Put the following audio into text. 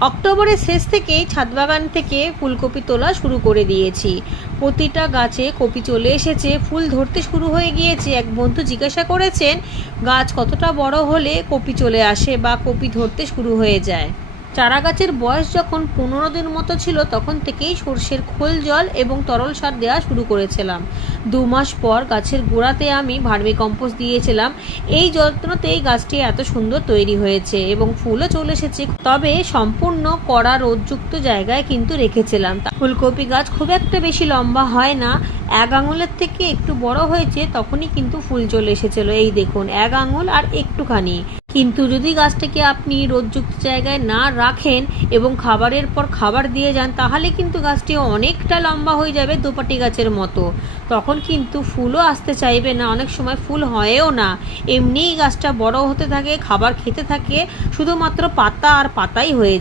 অক্টোবরের শেষ থেকেই ছাদ বাগান থেকে ফুলকপি তোলা শুরু করে দিয়েছি। প্রতিটা গাছে কপি চলে এসেছে, ফুল ধরতে শুরু হয়ে গিয়েছে। এক বন্ধু জিজ্ঞাসা করেছেন, গাছ কতটা বড় হলে কপি চলে আসে বা কপি ধরতে শুরু হয়ে যায়। চারা গাছের বয়স যখন 15 দিন মতো ছিল, তখন থেকেই সর্ষের খোল জল এবং তরল সার দেওয়া শুরু করেছিলাম। 2 মাস পর গাছের গোড়াতে আমি ভার্মি কম্পোস্ট দিয়েছিলাম। এই যত্নতেই গাছটি এত সুন্দর তৈরি হয়েছে এবং ফুলও চলে এসেছে। তবে সম্পূর্ণ কড়া রোদযুক্ত জায়গায় কিন্তু রেখেছিলাম। ফুলকপি গাছ খুব একটা বেশি লম্বা হয় না, 1 আঙুলের থেকে একটু বড় হয়েছে, তখনই কিন্তু ফুল চলে এসেছিল। এই দেখুন, 1 আঙুল আর একটুখানি। কিন্তু যদি গাছটাকে আপনি রোদযুক্ত জায়গায় না রাখেন এবং খাবারের পর খাবার দিয়ে যান, তাহলে কিন্তু গাছটি অনেকটা লম্বা হয়ে যাবে, দোপাটি গাছের মতো। তখন কিন্তু ফুলও আসতে চাইবে না, অনেক সময় ফুল হয়ও না। এমনিই গাছটা বড় হতে থাকে, খাবার খেতে থাকে, শুধুমাত্র পাতা আর পাতাই হয়ে